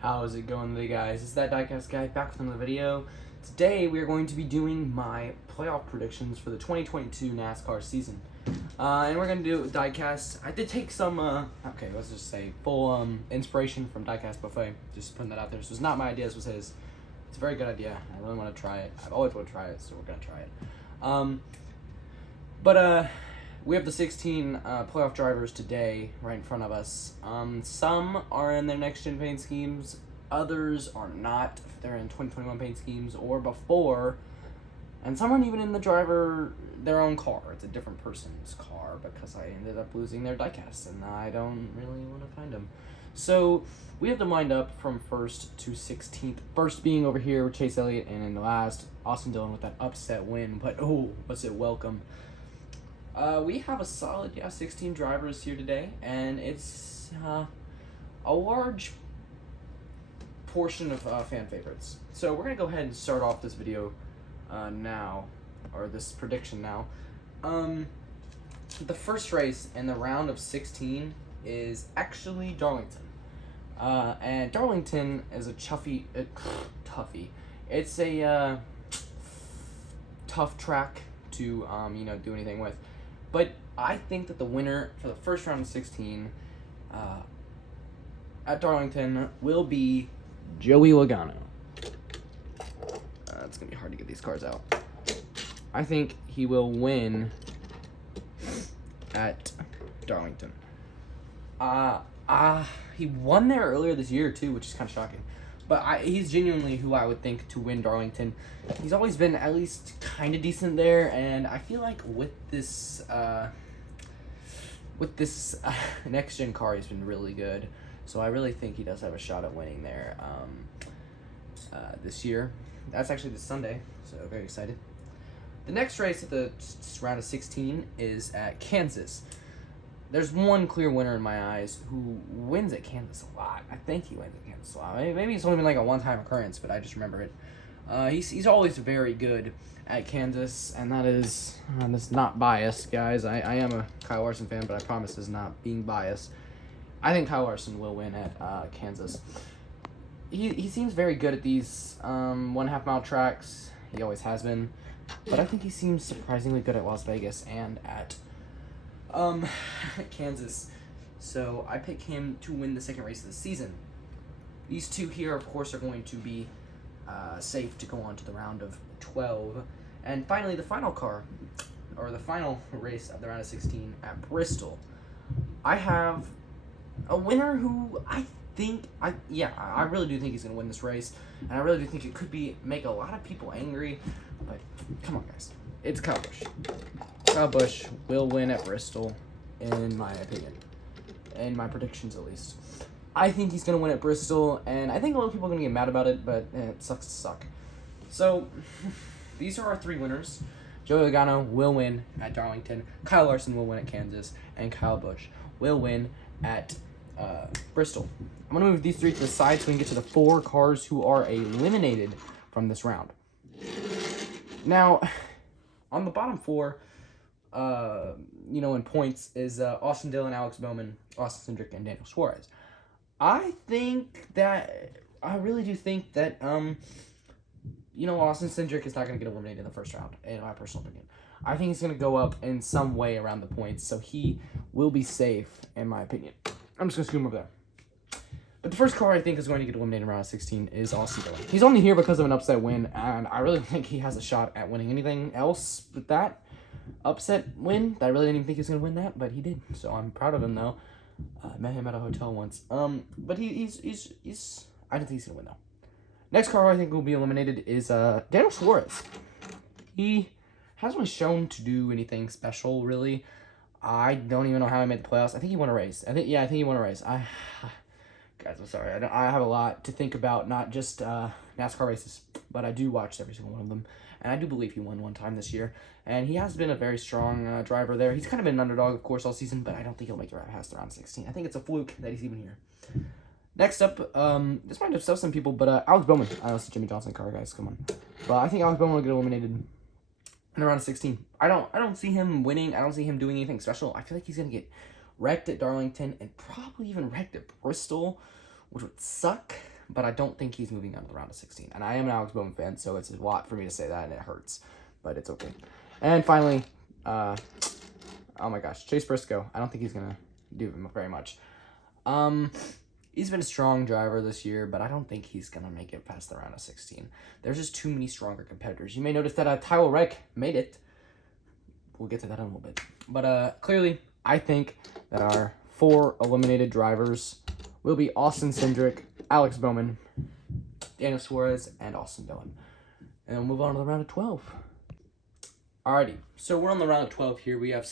How's it going today, guys? It's that diecast guy back with another video. Today we are going to be doing my playoff predictions for the 2022 NASCAR season. And we're going to do it with diecast. I did take some, let's just say full inspiration from Diecast Buffet. Just putting that out there. So it's not my idea, this was his. It's a very good idea. I really want to try it. I've always wanted to try it, so we're going to try it. We have the 16 playoff drivers today right in front of us. Some are in their next-gen paint schemes. Others are not. They're in 2021 paint schemes or before. And some aren't even in their own car. It's a different person's car because I ended up losing their diecasts, and I don't really want to find them. So we have them lined up from 1st to 16th. First being over here with Chase Elliott, and in the last, Austin Dillon with that upset win. But, was it welcome. We have a solid, 16 drivers here today, and it's a large portion of fan favorites. So we're going to go ahead and start off this video now, or this prediction now. The first race in the round of 16 is actually Darlington. And Darlington is a toughie. It's a tough track to do anything with. But I think that the winner for the first round of 16 at Darlington will be Joey Logano. It's going to be hard to get these cars out. I think he will win at Darlington. He won there earlier this year too, which is kind of shocking. But he's genuinely who I would think to win Darlington. He's always been at least kind of decent there, and I feel like with this next-gen car, he's been really good. So I really think he does have a shot at winning there this year. That's actually this Sunday, so very excited. The next race at the round of 16 is at Kansas. There's one clear winner in my eyes who wins at Kansas a lot. I think he wins at Kansas a lot. Maybe it's only been like a one-time occurrence, but I just remember it. He's always very good at Kansas, and that's not biased, guys. I am a Kyle Larson fan, but I promise this is not being biased. I think Kyle Larson will win at Kansas. He seems very good at these 1.5 mile tracks. He always has been. But I think he seems surprisingly good at Las Vegas and at Kansas. So I pick him to win the second race of the season. These two here, of course, are going to be safe to go on to the round of 12. And finally, the final car, or the final race of the round of 16 at Bristol. I have a winner who I really do think he's going to win this race. And I really do think it could make a lot of people angry. But come on, guys. It's Kyle Busch. Kyle Busch will win at Bristol, in my opinion. In my predictions, at least. I think he's going to win at Bristol, and I think a lot of people are going to get mad about it, but it sucks to suck. So, these are our three winners. Joey Logano will win at Darlington, Kyle Larson will win at Kansas, and Kyle Busch will win at Bristol. I'm going to move these three to the side so we can get to the 4 cars who are eliminated from this round. Now, on the bottom 4, in points is Austin Dillon, Alex Bowman, Austin Cindric, and Daniel Suarez. I really do think that, Austin Cindric is not going to get eliminated in the first round, in my personal opinion. I think he's going to go up in some way around the points, so he will be safe, in my opinion. I'm just going to scoot him over there. But the first car I think is going to get eliminated in round 16 is Austin Dillon. He's only here because of an upset win, and I really think he has a shot at winning anything else with that upset win. I really didn't even think he was going to win that, but he did. So I'm proud of him, though. I met him at a hotel once. But he's I don't think he's going to win, though. Next car I think will be eliminated is Daniel Suarez. He hasn't really shown to do anything special, really. I don't even know how he made the playoffs. I think he won a race. I think he won a race. Guys, I'm sorry. I have a lot to think about, not just NASCAR races, but I do watch every single one of them. And I do believe he won one time this year. And he has been a very strong driver there. He's kind of been an underdog, of course, all season, but I don't think he'll make it past the round 16. I think it's a fluke that he's even here. Next up, this might upset some people, but Alex Bowman. I know it's a Jimmy Johnson car, guys. Come on. But I think Alex Bowman will get eliminated in the round of 16. I don't see him winning. I don't see him doing anything special. I feel like he's going to get wrecked at Darlington and probably even wrecked at Bristol, which would suck. but I don't think he's moving out of the round of 16. And I am an Alex Bowman fan, so it's a lot for me to say that, and it hurts, but it's okay. And finally, oh my gosh, Chase Briscoe. I don't think he's gonna do very much. He's been a strong driver this year, but I don't think he's gonna make it past the round of 16. There's just too many stronger competitors. You may notice that Tyler Reddick made it. We'll get to that in a little bit. But clearly, I think that our 4 eliminated drivers will be Austin Cindric, Alex Bowman, Daniel Suarez, and Austin Dillon. And we'll move on to the round of 12. Alrighty, so we're on the round of 12 here. We have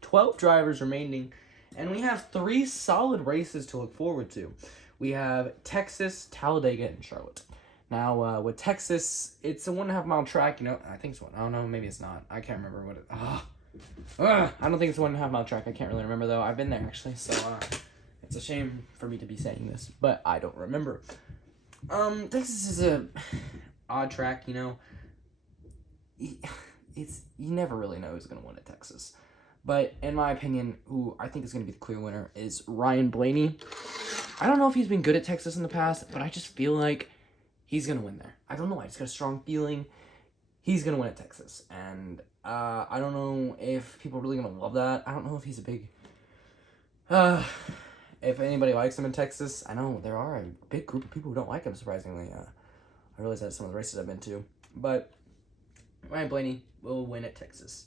12 drivers remaining, and we have 3 solid races to look forward to. We have Texas, Talladega, and Charlotte. Now, with Texas, it's a 1.5 mile track. You know, I think it's one. I don't know. Maybe it's not. I can't remember what it. I don't think it's a 1.5 mile track. I can't really remember though. I've been there actually, so it's a shame for me to be saying this, but I don't remember. Texas is a odd track. You know, you never really know who's gonna win at Texas. But in my opinion, who I think is going to be the clear winner is Ryan Blaney. I don't know if he's been good at Texas in the past, but I just feel like he's going to win there. I don't know. I just got a strong feeling he's going to win at Texas. And I don't know if people are really going to love that. I don't know if he's a big... if anybody likes him in Texas. I know there are a big group of people who don't like him, surprisingly. I realize that some of the races I've been to. But Ryan Blaney will win at Texas.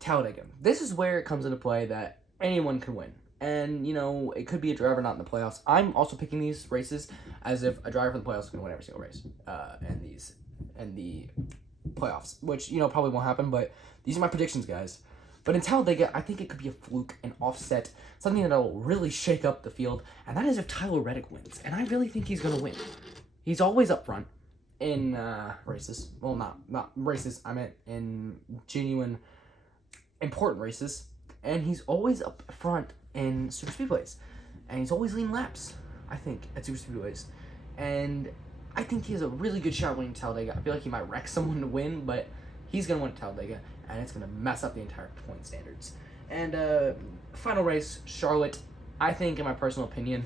Talladega. This is where it comes into play that anyone can win. And, you know, it could be a driver not in the playoffs. I'm also picking these races as if a driver for the playoffs is going to win every single race and the playoffs, which, you know, probably won't happen, but these are my predictions, guys. But in Talladega, I think it could be a fluke, an offset, something that will really shake up the field, and that is if Tyler Reddick wins. And I really think he's going to win. He's always up front in races. Well, not races. I meant in genuine important races, and he's always up front in super speedways, and he's always leading laps, I think, at super speedways, and I think he has a really good shot winning Talladega. I feel like he might wreck someone to win, but he's gonna win Talladega, and it's gonna mess up the entire point standards. And final race, Charlotte. I think, in my personal opinion,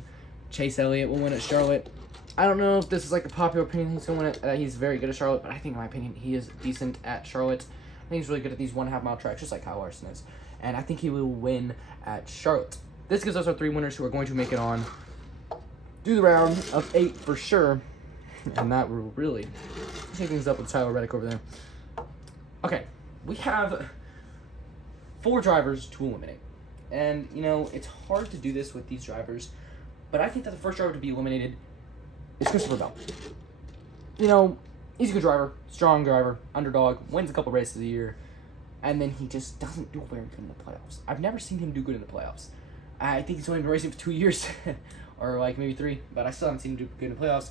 Chase Elliott will win at Charlotte. I don't know if this is like a popular opinion he's gonna win it. He's very good at Charlotte, but I think, in my opinion, he is decent at Charlotte. I think he's really good at these 1.5 mile tracks, just like Kyle Larson is. And I think he will win at Charlotte. This gives us our 3 winners who are going to make it on through the round of 8 for sure. And that will really shake things up with Tyler Reddick over there. Okay, we have 4 drivers to eliminate. And, you know, it's hard to do this with these drivers, but I think that the first driver to be eliminated is Christopher Bell. You know, he's a good driver, strong driver, underdog, wins a couple races a year, and then he just doesn't do very good in the playoffs. I've never seen him do good in the playoffs. I think he's only been racing for 2 years, or like maybe 3, but I still haven't seen him do good in the playoffs,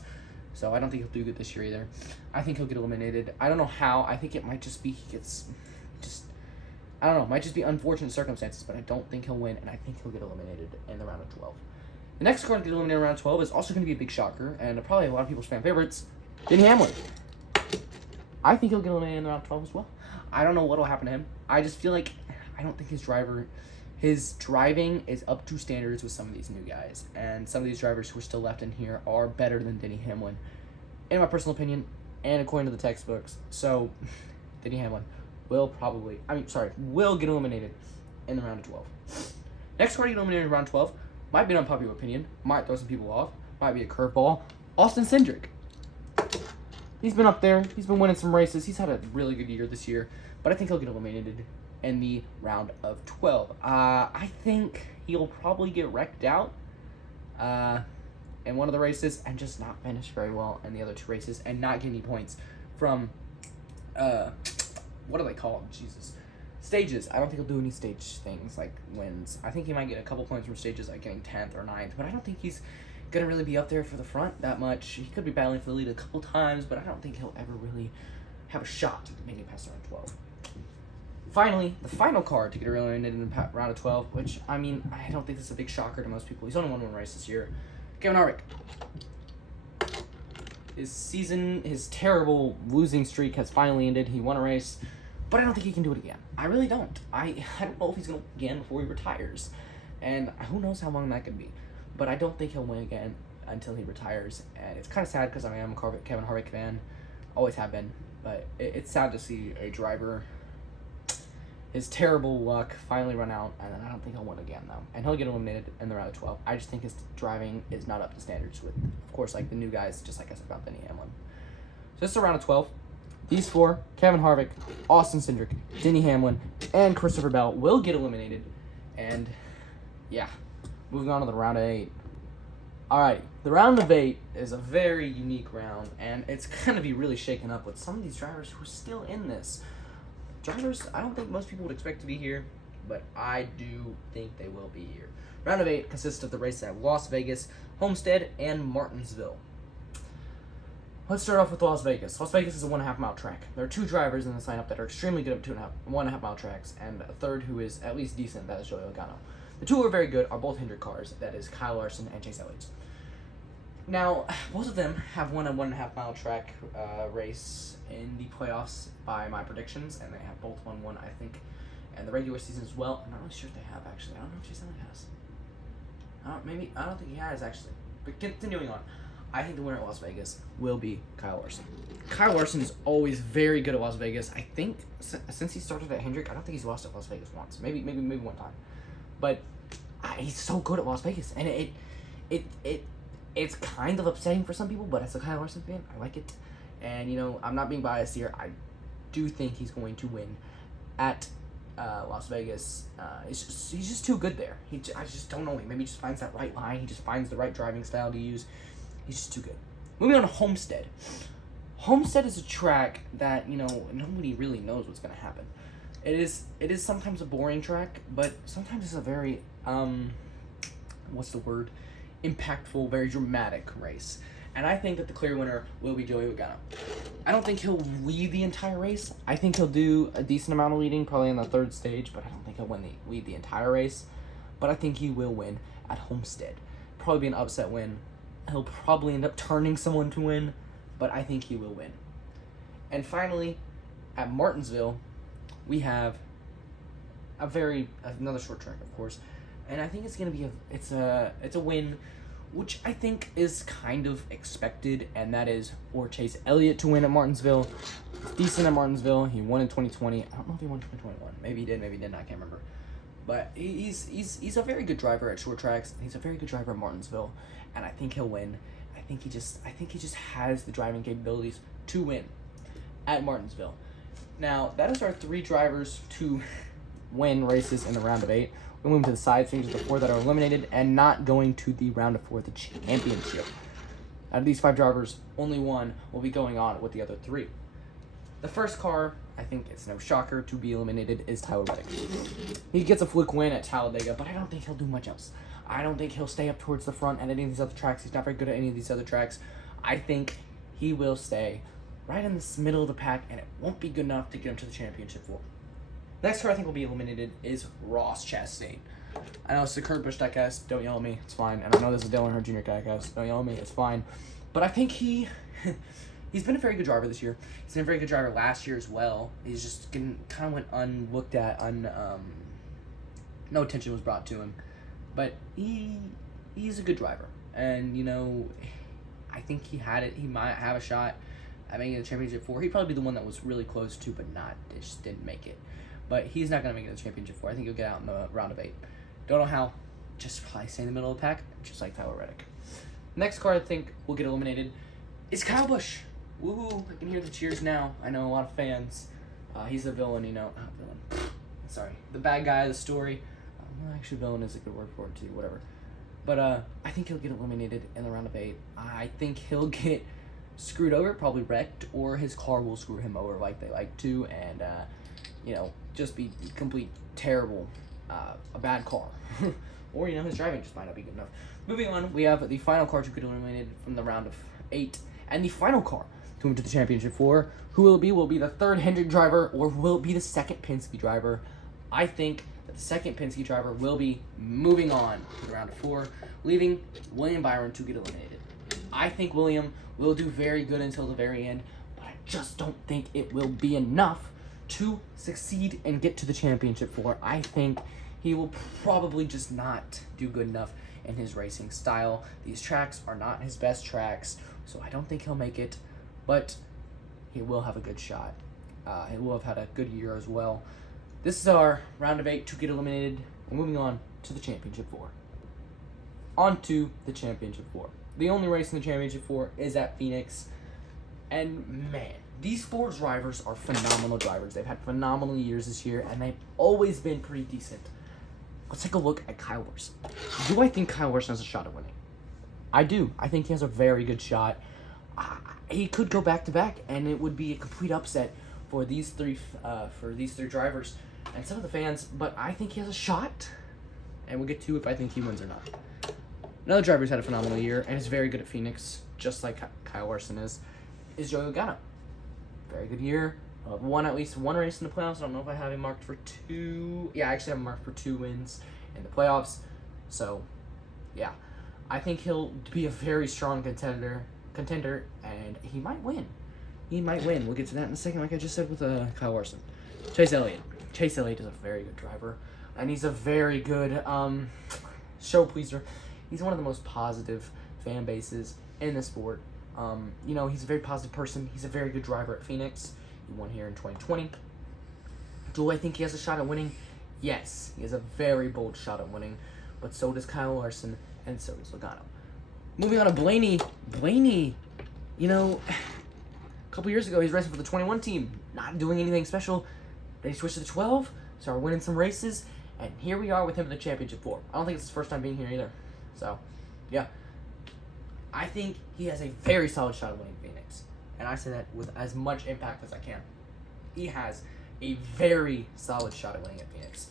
so I don't think he'll do good this year either. I think he'll get eliminated. I don't know how. I think it might just be he gets I don't know, it might just be unfortunate circumstances, but I don't think he'll win, and I think he'll get eliminated in the round of 12. The next car to get eliminated in round 12 is also going to be a big shocker, and probably a lot of people's fan favorites, Denny Hamlin. I think he'll get eliminated in the round 12 as well. I don't know what will happen to him. I just feel like I don't think his driving is up to standards with some of these new guys, and some of these drivers who are still left in here are better than Denny Hamlin, in my personal opinion, and according to the textbooks. So, Denny Hamlin will get eliminated in the round of 12. Next car to get eliminated in round 12 might be an unpopular opinion, might throw some people off, might be a curveball. Austin Cindric. He's been up there. He's been winning some races. He's had a really good year this year, but I think he'll get eliminated in the round of 12. I think he'll probably get wrecked out in one of the races and just not finish very well in the other 2 races and not get any points from what do they call them? Jesus. Stages. I don't think he'll do any stage things like wins. I think he might get a couple points from stages like getting 10th or 9th, but I don't think he's going to really be up there for the front that much. He could be battling for the lead a couple times, but I don't think he'll ever really have a shot to make it past round 12. Finally, the final car to get eliminated in the round of 12, which, I mean, I don't think this is a big shocker to most people. He's only won 1 race this year. Kevin Harvick. His terrible losing streak has finally ended. He won a race, but I don't think he can do it again. I really don't. I don't know if he's going to again before he retires, and who knows how long that could be. but I don't think he'll win again until he retires. And it's kind of sad because I am a Kevin Harvick fan, always have been. But it's sad to see a driver, his terrible luck, finally run out, and then I don't think he'll win again, though. And he'll get eliminated in the round of 12. I just think his driving is not up to standards with, of course, like the new guys, just like I said about Denny Hamlin. So this is a round of 12. These four, Kevin Harvick, Austin Cindric, Denny Hamlin, and Christopher Bell will get eliminated. And, yeah, moving on to the round of 8. Alright, the round of 8 is a very unique round, and it's going to be really shaken up with some of these drivers who are still in this. Drivers, I don't think most people would expect to be here, but I do think they will be here. Round of 8 consists of the races at Las Vegas, Homestead, and Martinsville. Let's start off with Las Vegas. Las Vegas is a 1.5 mile track. There are 2 drivers in the lineup that are extremely good at 1.5 mile tracks, and a third who is at least decent, that is Joey Logano. The 2 who are very good are both Hendrick cars, that is Kyle Larson and Chase Elliott. Now, both of them have won a 1.5 mile track race in the playoffs by my predictions, and they have both won one, I think, in the regular season as well. I'm not really sure if they have, actually. I don't know if Chase Elliott has. I don't think he has, actually. But continuing on, I think the winner at Las Vegas will be Kyle Larson. Kyle Larson is always very good at Las Vegas. I think since he started at Hendrick, I don't think he's lost at Las Vegas once. Maybe one time. But he's so good at Las Vegas, and it's kind of upsetting for some people, but as a Kyle Larson fan, I like it. And, you know, I'm not being biased here. I do think he's going to win at Las Vegas. He's just too good there. I just don't know. Maybe he just finds that right line. He just finds the right driving style to use. He's just too good. Moving on to Homestead. Homestead is a track that, you know, nobody really knows what's going to happen. It is sometimes a boring track, but sometimes it's a very, impactful, very dramatic race. And I think that the clear winner will be Joey Logano. I don't think he'll lead the entire race. I think he'll do a decent amount of leading, probably in the third stage, but I don't think he'll lead the entire race. But I think he will win at Homestead. Probably be an upset win. He'll probably end up turning someone to win, but I think he will win. And finally, at Martinsville, we have another short track, of course, and I think it's gonna be it's a win, which I think is kind of expected, and that is for Chase Elliott to win at Martinsville. He's decent at Martinsville. He won in 2020. I don't know if he won 2021. Maybe he did. Maybe he didn't. I can't remember. But he's a very good driver at short tracks. He's a very good driver at Martinsville, and I think he'll win. I think he just has the driving capabilities to win at Martinsville. Now, that is our 3 drivers to win races in the round of 8. We're moving to the side stages of the 4 that are eliminated and not going to the round of 4, the championship. Out of these 5 drivers, only one will be going on with the other 3. The first car, I think it's no shocker to be eliminated, is Tyler Reddick. He gets a fluke win at Talladega, but I don't think he'll do much else. I don't think he'll stay up towards the front at any of these other tracks. He's not very good at any of these other tracks. I think he will stay right in the middle of the pack, and it won't be good enough to get him to the championship floor. Next car I think will be eliminated is Ross Chastain. I know it's the Kurt Busch diecast. Don't yell at me. It's fine. And I know this is Dale Earnhardt Jr. diecast. Don't yell at me. It's fine. But I think he's been a very good driver this year. He's been a very good driver last year as well. He's just kind of went unlooked at. No attention was brought to him. But he's a good driver. And, you know, I think he might have a shot at making the championship 4. He'd probably be the one that was really close to, but just didn't make it. But he's not going to make it to the championship 4. I think he'll get out in the round of 8. Don't know how. Just probably stay in the middle of the pack, just like Tyler Reddick. Next car I think will get eliminated is Kyle Busch. Woohoo! I can hear the cheers now. I know a lot of fans. He's the villain, you know. Not villain. Sorry. The bad guy of the story. Well, actually, villain is a good word for it, too. Whatever. But I think he'll get eliminated in the round of 8. I think he'll get screwed over, probably wrecked, or his car will screw him over like they like to, and, you know, just be complete terrible, a bad car. Or, you know, his driving just might not be good enough. Moving on, we have the final car to get eliminated from the round of 8, and the final car to move to the championship 4. Who will it be? Will it be the third Hendrick driver, or will it be the second Penske driver? I think that the second Penske driver will be moving on to the round of 4, leaving William Byron to get eliminated. I think William will do very good until the very end, but I just don't think it will be enough to succeed and get to the championship 4. I think he will probably just not do good enough in his racing style. These tracks are not his best tracks, so I don't think he'll make it, but he will have a good shot. He will have had a good year as well. This is our round of 8 to get eliminated. We're moving on to the Championship 4. On to the Championship 4. The only race in the Championship 4 is at Phoenix. And man, these 4 drivers are phenomenal drivers. They've had phenomenal years this year, and they've always been pretty decent. Let's take a look at Kyle Larson. Do I think Kyle Larson has a shot at winning? I do. I think he has a very good shot. He could go back-to-back, and it would be a complete upset for these three drivers and some of the fans, but I think he has a shot, and we'll get to if I think he wins or not. Another driver who's had a phenomenal year and is very good at Phoenix, just like Kyle Larson is Joey Logano. Very good year. Won at least one race in the playoffs. I don't know if I have him marked for 2. Yeah, I actually have him marked for 2 wins in the playoffs. So, yeah. I think he'll be a very strong contender, and he might win. We'll get to that in a second, like I just said with Kyle Larson. Chase Elliott. Chase Elliott is a very good driver, and he's a very good show pleaser. He's one of the most positive fan bases in the sport. He's a very positive person. He's a very good driver at Phoenix. He won here in 2020. Do I think he has a shot at winning? Yes, he has a very bold shot at winning, but so does Kyle Larson, and so does Logano. Moving on to Blaney. Blaney, a couple years ago, he was racing for the 21 team, not doing anything special. Then he switched to the 12, started winning some races, and here we are with him in the Championship 4. I don't think it's his first time being here either. So, yeah. I think he has a very solid shot at winning Phoenix. And I say that with as much impact as I can. He has a very solid shot at winning at Phoenix.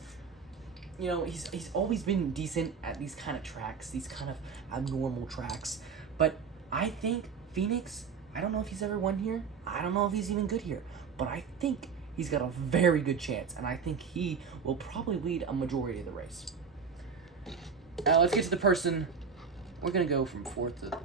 He's always been decent at these kind of tracks, these kind of abnormal tracks. But I think Phoenix, I don't know if he's ever won here. I don't know if he's even good here. But I think he's got a very good chance. And I think he will probably lead a majority of the race. Now let's get to the person. We're going to go from 4th to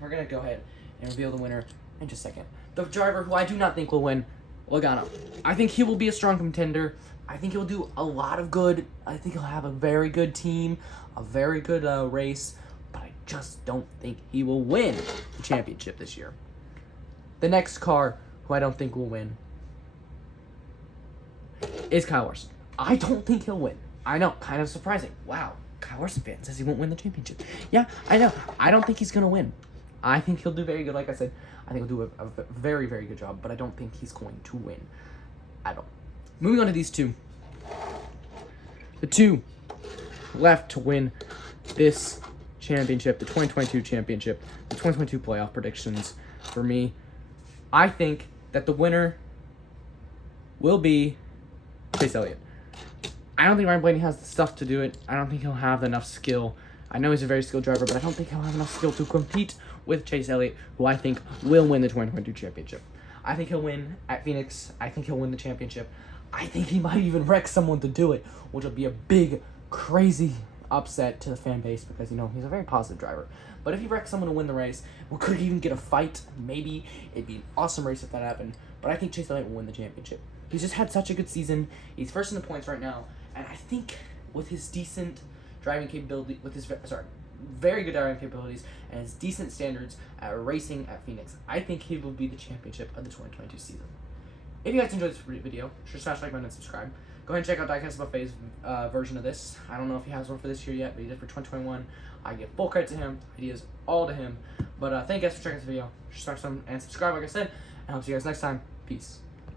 we're going to go ahead and reveal the winner in just a second. The driver who I do not think will win, Logano. I think he will be a strong contender. I think he'll do a lot of good. I think he'll have a very good team, a very good race, but I just don't think he will win the championship this year. The next car who I don't think will win is Kyle Larson. I don't think he'll win. I know, kind of surprising. Wow, Kyle Larson fan says he won't win the championship. Yeah, I know. I don't think he's going to win. I think he'll do very good. Like I said, I think he'll do a very, very good job, but I don't think he's going to win at all. Moving on to these two. The two left to win this championship, the 2022 championship, the 2022 playoff predictions for me. I think that the winner will be Chase Elliott. I don't think Ryan Blaney has the stuff to do it. I don't think he'll have enough skill. I know he's a very skilled driver, but I don't think he'll have enough skill to compete with Chase Elliott, who I think will win the 2022 championship. I think he'll win at Phoenix. I think he'll win the championship. I think he might even wreck someone to do it, which will be a big, crazy upset to the fan base because, he's a very positive driver. But if he wrecks someone to win the race, we could even get a fight. Maybe it'd be an awesome race if that happened. But I think Chase Elliott will win the championship. He's just had such a good season. He's first in the points right now. And I think with his decent driving capability, very good driving capabilities and his decent standards at racing at Phoenix, I think he will be the championship of the 2022 season. If you guys enjoyed this video, sure smash like button and subscribe. Go ahead and check out Diecast Buffet's version of this. I don't know if he has one for this year yet, but he did for 2021. I give full credit to him. Ideas all to him. But thank you guys for checking this video. Sure smash and subscribe, like I said, and I'll see you guys next time. Peace.